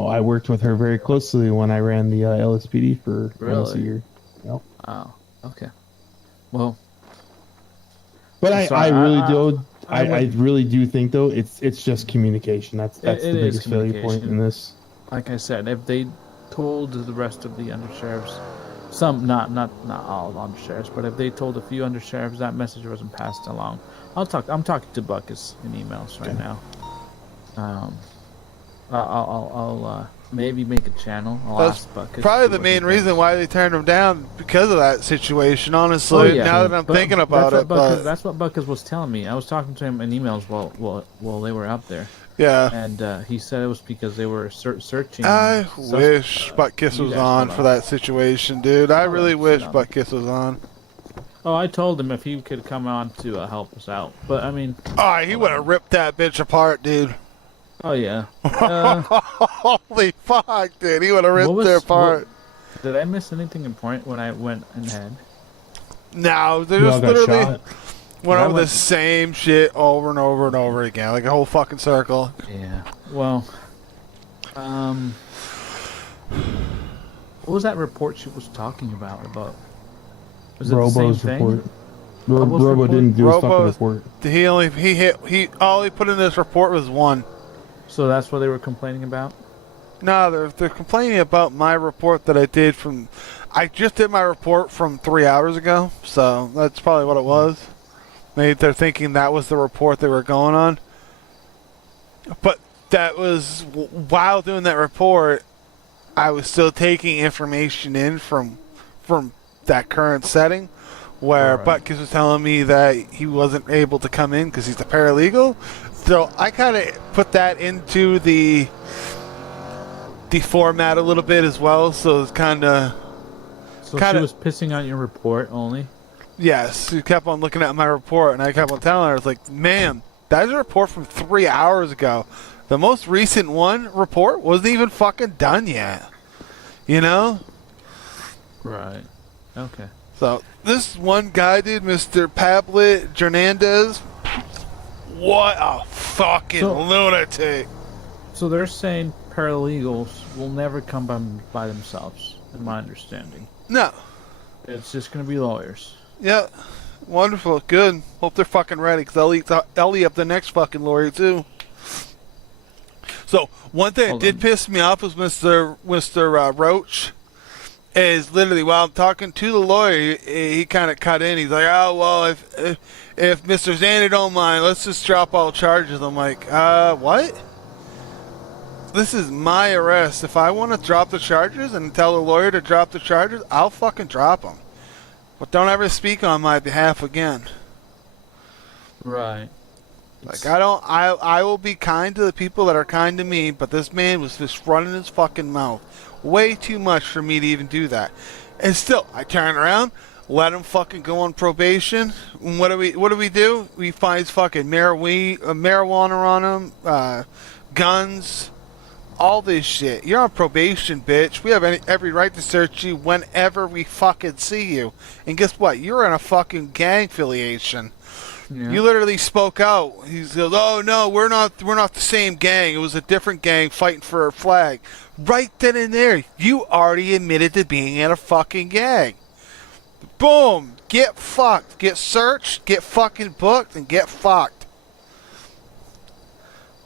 I worked with her very closely when I ran the LSPD for almost a year. Yep. Oh, okay. Well, But So I really do. I I wouldn't- really do think though it's just communication. That's It the is biggest failure point in communication. this. like I said, if they told the rest of the undersheriffs, some not all undersheriffs, but if they told a few undersheriffs that message wasn't passed along, I'm talking to Buckus in emails right now. I'll maybe make a channel. I'll That's ask Buckus. probably see the what he main reason thinks. why they turned him down, because of that situation. Honestly, now that I'm But thinking about it, that's what Buckus was telling me. I was talking to him in emails while they were out there. yeah. And he said it was because they were searching. I wish Buttkiss you was guys on were for on. that situation, dude. I really that's wish dumb. Buttkiss was on. Oh, I told him if he could come on to help us out. But I mean, Oh, he would have ripped that bitch apart, dude. oh yeah. Holy fuck, dude. He would have ripped What her was- apart. Did I miss anything important when I went ahead? No, they We just all got literally shot. went I over the went- same shit over and over and over again, like a whole fucking circle. Yeah. Well, what was that report she was talking about? Was it the same Robo's thing? report. Robo's Robo report? didn't do his fucking Robo's- report. All he put in this report was one. So that's what they were complaining about. No, they're complaining about my report that I did from. I just did my report from 3 hours ago, so that's probably what it was. Maybe they're thinking that was the report they were going on. But that was while doing that report, I was still taking information in from that current setting, where Right. Butkus was telling me that he wasn't able to come in because he's a paralegal. So I kind of put that into the format a little bit as well. So it's kind of So Kinda- she was pissing on your report only. yes. She kept on looking at my report, and I kept on telling her, I was like, "Ma'am, that's a report from 3 hours ago. The most recent report wasn't even fucking done yet. You know." Right. Okay. So this one guy, dude, Mr. Pablo Hernandez, what a fucking So- lunatic. So they're saying paralegals will never come by themselves, in my understanding. No. It's just going to be lawyers. Yeah. Wonderful. Good. Hope they're fucking ready, because I'll eat up the next fucking lawyer, too. So, one thing Hold that did on. piss me off was Mr. Roach. Is literally, while I'm talking to the lawyer, he kind of cut in. He's like, "Oh, well, if Mr. Xander don't mind, let's just drop all charges." I'm like, what? This is my arrest. If I want to drop the charges and tell the lawyer to drop the charges, I'll fucking drop them. But don't ever speak on my behalf again. Right. Like, I will be kind to the people that are kind to me, but this man was just running his fucking mouth. Way too much for me to even do that. And still, I turn around, let him fucking go on probation. And what do we do? We find fucking marijuana on him, guns, all this shit. You're on probation, bitch. We have every right to search you whenever we fucking see you. And guess what? You're in a fucking gang affiliation. Yeah. You literally spoke out. He goes, "Oh no, we're not the same gang. It was a different gang fighting for a flag." Right then and there, you already admitted to being in a fucking gang. Boom! Get fucked. Get searched. Get fucking booked, and get fucked.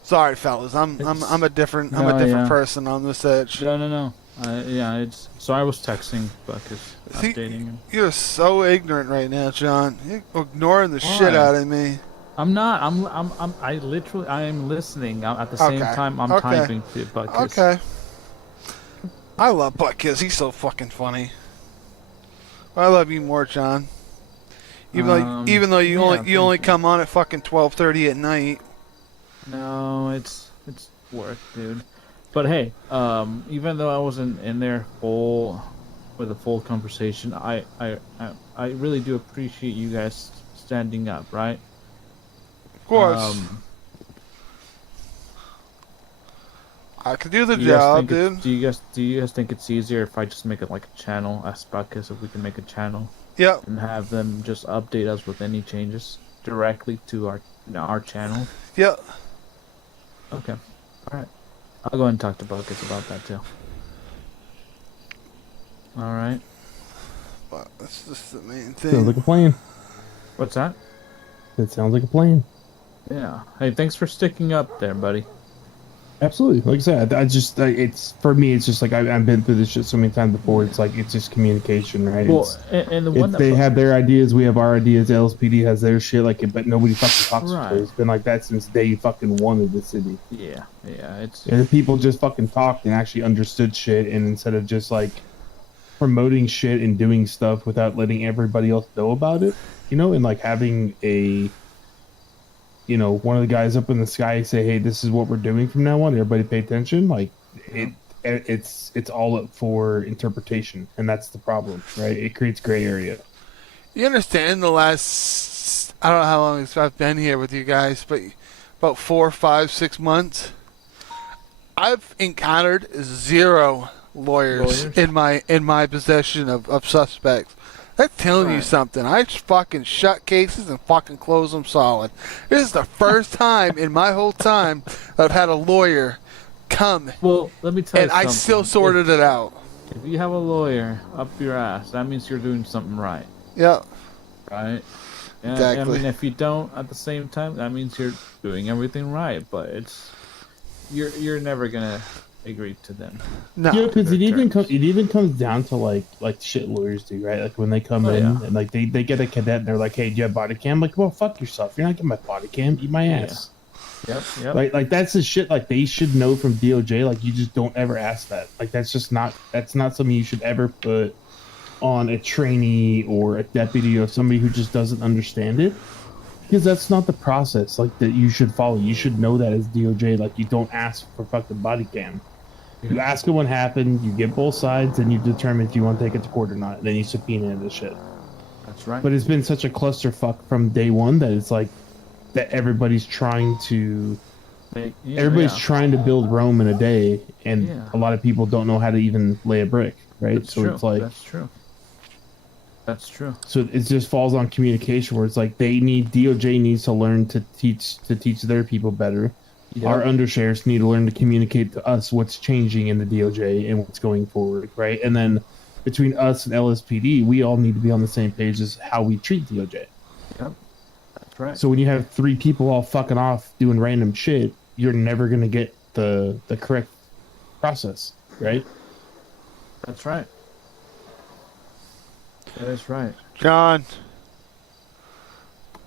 Sorry, fellas. I'm a different yeah. person on this edge. No. Yeah, it's so I was texting Buckus, See, updating him. You're so ignorant right now, John. You're ignoring the shit Why? out of me. I'm not. I am listening. At the same Okay. time, I'm Okay. typing to Buckus. Okay. I love Butkus. He's so fucking funny. I love you more, John. Even though you yeah, only thank you. come on at fucking 12:30 at night. No, it's work, dude. But hey, even though I wasn't in there with a full conversation, I really do appreciate you guys standing up, right? Of course. I could do the Do you guys job, think it's- dude. do you guys think it's easier if I just make it like a channel? Ask Buckus if we can make a channel Yep. and have them just update us with any changes directly to our channel. Yep. Okay. All right. I'll go ahead and talk to Buckus about that too. All right. But that's just the main Sounds like thing. a plan. What's that? That sounds like a plan. Yeah. Hey, thanks for sticking up there, buddy. Absolutely. Like I said, it's for me. It's just like I've been through this shit so many times before. It's like it's just communication, right? Well, and the one that they have their ideas, we have our ideas. LSPD has their shit, like, but nobody fucking talks to Right. it. It's been like that since day fucking one of the city. Yeah, it's And the people just fucking talked and actually understood shit, and instead of just like promoting shit and doing stuff without letting everybody else know about it, and like having a. One of the guys up in the sky say, "Hey, this is what we're doing from now on. Everybody, pay attention." Like, it's all up for interpretation, and that's the problem, right? It creates gray area. You understand the last, I don't know how long I've been here with you guys, but about 4, 5, 6 months, I've encountered 0 lawyers in my possession of suspects. That's telling you something. I fucking shut cases and fucking close them solid. This is the first time in my whole time that I've had a lawyer come. Well, let me tell you something. And I still sorted it out. If you have a lawyer up your ass, that means you're doing something right. Yeah. Right? And, Exactly. I mean, if you don't at the same time, that means you're doing everything right. But you're never gonna agree to them. No. Yeah, because it even comes down to like shit lawyers do, right? Like when they come in and like they get a cadet and they're like, "Hey, do you have body cam?" Like, well, fuck yourself. You're not getting my body cam. Eat my ass. Yep. Like that's the shit. Like they should know from DOJ. Like you just don't ever ask that. Like that's not something you should ever put on a trainee or a deputy or somebody who just doesn't understand it. Because that's not the process like that you should follow. You should know that as DOJ. Like you don't ask for fucking body cam. You ask them what happened, you get both sides, and you determine if you want to take it to court or not. And then you subpoena the shit. That's right. But it's been such a clusterfuck from day one that it's like that everybody's trying to trying to build Rome in a day, and a lot of people don't know how to even lay a brick, right? That's so true. it's like That's true. So it just falls on communication, where it's like DOJ needs to learn to teach their people better. Yep. Our undersheriffs need to learn to communicate to us what's changing in the DOJ and what's going forward, right? And then between us and LSPD, we all need to be on the same page as how we treat DOJ. Yep, that's right. So when you have 3 people all fucking off doing random shit, you're never gonna get the correct process, right? That's right. That is right. John.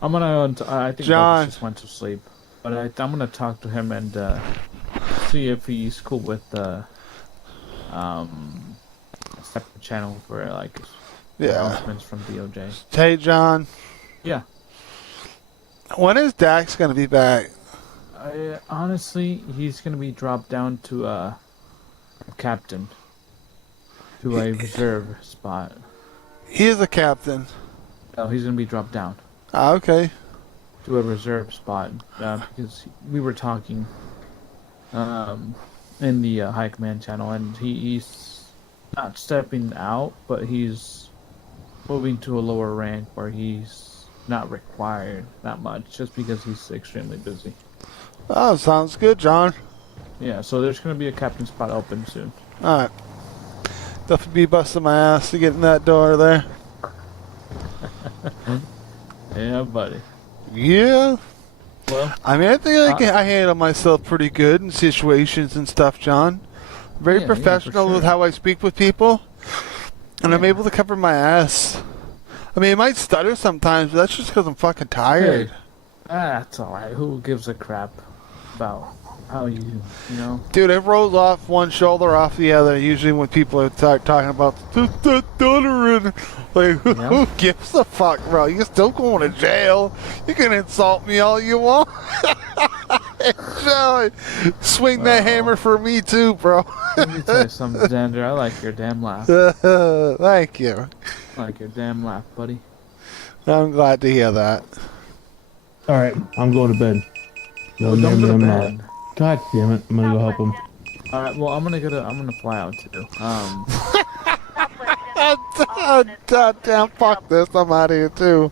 I'm gonna. I think John just went to sleep, but I'm gonna talk to him and see if he's cool with a separate channel for like announcements from DOJ. Hey, John. Yeah. When is Dax gonna be back? Honestly, he's gonna be dropped down to a captain, to a reserve spot. He is a captain. Oh, he's gonna be dropped down. Ah, okay. To a reserve spot because we were talking in the high command channel, and he's not stepping out, but he's moving to a lower rank where he's not required that much, just because he's extremely busy. Oh, sounds good, John. Yeah, so there's gonna be a captain spot open soon. All right. Definitely be busting my ass to get in that door there. Yeah, buddy. Yeah. Well, I mean, I think I handle myself pretty good in situations and stuff, John. Very professional with how I speak with people, and I'm able to cover my ass. I mean, I might stutter sometimes, but that's just because I'm fucking tired. Hey, that's alright. Who gives a crap about how you know? Dude, it rolls off one shoulder off the other. Usually when people are talking about stuttering, like, who gives a fuck, bro? You're still going to jail. You can insult me all you want. Swing that hammer for me too, bro. Let me tell you something, Xander. I like your damn laugh. Thank you. I like your damn laugh, buddy. I'm glad to hear that. All right, I'm going to bed. No, don't go to bed. God damn it! I'm gonna go help him. All right. Well, I'm gonna fly out too. Damn, fuck this! I'm out of here too.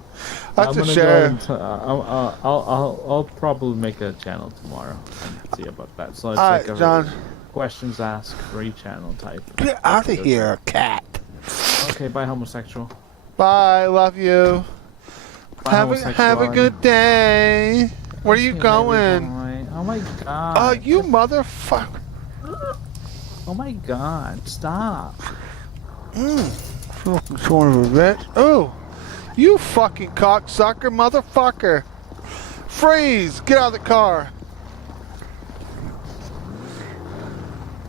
That's a shame. I'll probably make a channel tomorrow and see about that. So it's like a John. Questions asked free channel type. Get out of here, cat. Okay, bye, homosexual. Bye. Love you. Have a good day. Where are you Okay, going? baby boy. Oh my god. Oh, you motherfucker. Oh my god. Stop. Fucking son of a bitch. Oh, you fucking cocksucker motherfucker. Freeze! Get out of the car.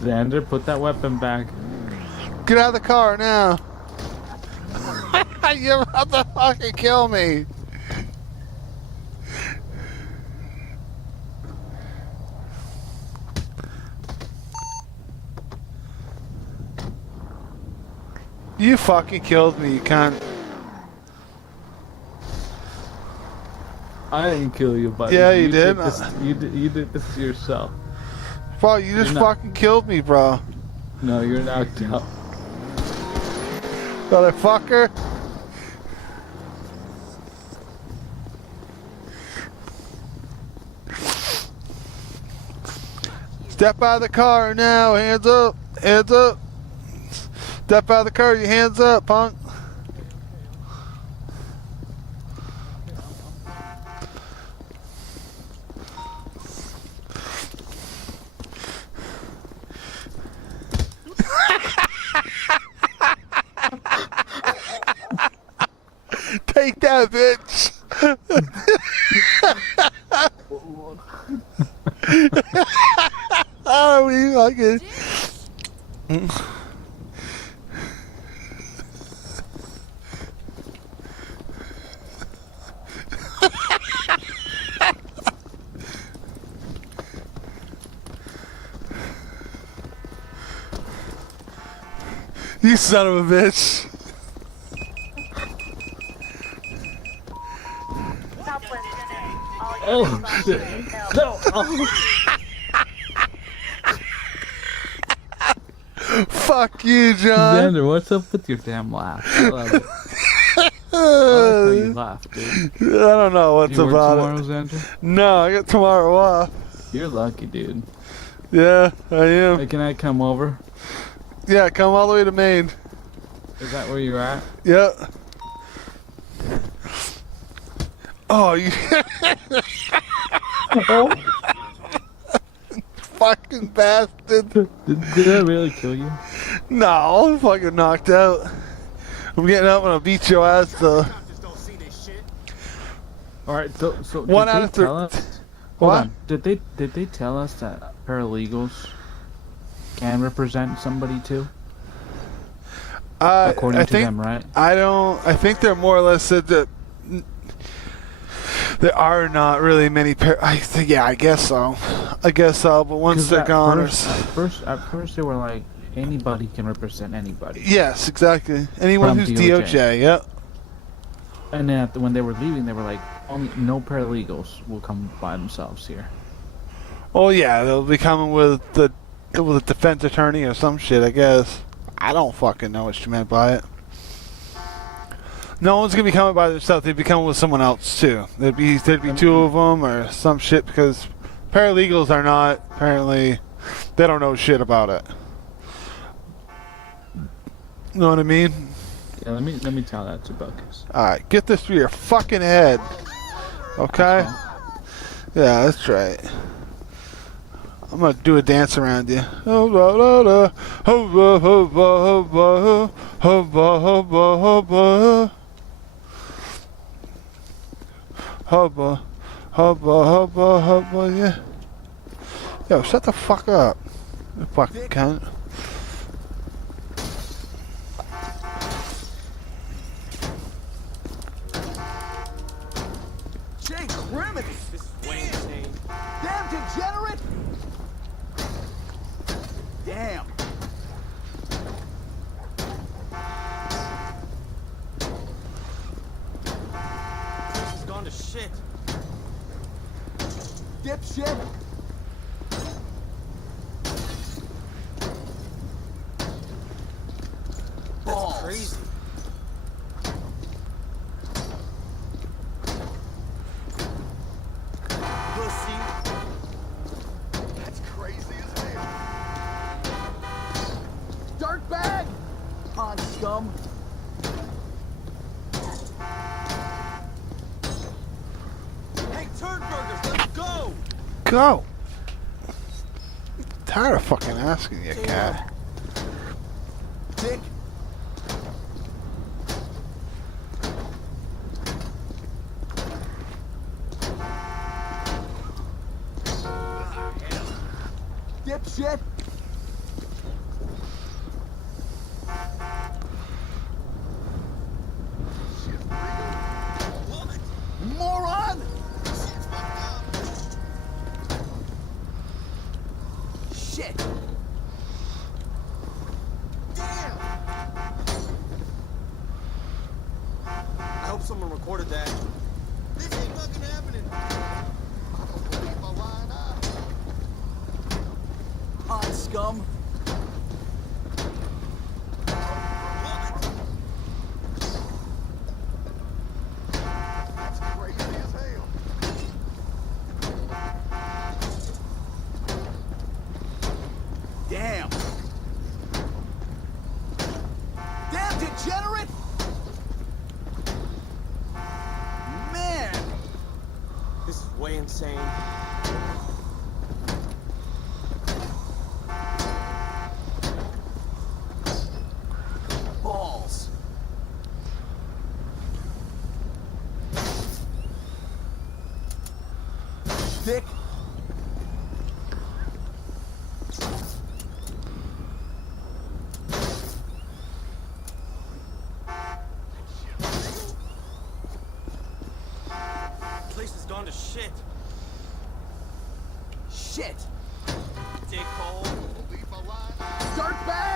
Xander, put that weapon back. Get out of the car now. You're about to fucking kill me. You fucking killed me, you cunt. I didn't kill you, buddy. Yeah, you did. You did this to yourself. Bro, you just fucking killed me, bro. No, you're knocked out. Motherfucker. Step out of the car now, hands up, hands up. Step out of the car, your hands up, punk. Take that, bitch. Oh, we fucking. You son of a bitch. Oh shit. No. Oh. Fuck you, John. Xander, what's up with your damn laugh? I love it. I like how you laugh, dude. I don't know what's You work about tomorrow, it. Xander? No, I got tomorrow off. You're lucky, dude. Yeah, I am. Hey, can I come over? Yeah, come all the way to Maine. Is that where you're at? Yeah. Oh, you Oh. fucking bastard. Did I really kill you? No, I'm fucking knocked out. I'm getting up and I'll beat your ass though. Alright, so One did out they of three. tell us? Hold What? on. Did they tell us that paralegals can represent somebody too? According I to think, them, right? I think they're more or less said that there are not really many I think, yeah, I guess so. I guess so, but once 'Cause they're at gone At first they were like, anybody can represent anybody. Yes, exactly. Anyone From who's DOJ. DOJ, yep. And then when they were leaving, they were like, only no paralegals will come by themselves here. Oh yeah, they'll be coming with a defense attorney or some shit, I guess. I don't fucking know what she meant by it. No one's gonna be coming by themselves. They'd be coming with someone else too. There'd be two of them or some shit because paralegals are not apparently. They don't know shit about it. Know what I mean? Yeah, let me tell that to Buckus. All right, get this through your fucking head. Okay? Yeah, that's right. I'm gonna do a dance around you. Hubba, hubba, hubba, hubba, hubba, hubba. Hubba, hubba, hubba, hubba, yeah. Yo, shut the fuck up. You fucking cunt. Jay Criminy! This is way insane. Damn degenerate! Damn. This has gone to shit. Dipshit! That's crazy. Pussy. That's crazy as hell. Dirtbag! Pond scum. go. Tired of fucking asking you, cat. Dick. Dipshit. Moron! Shit! Damn! I hope someone recorded that. This ain't fucking happening. Hot scum. Damn! Damn degenerate! Man! This is way insane. Balls. Dick. Place has gone to shit. Shit. Dickhole. Dirtbag.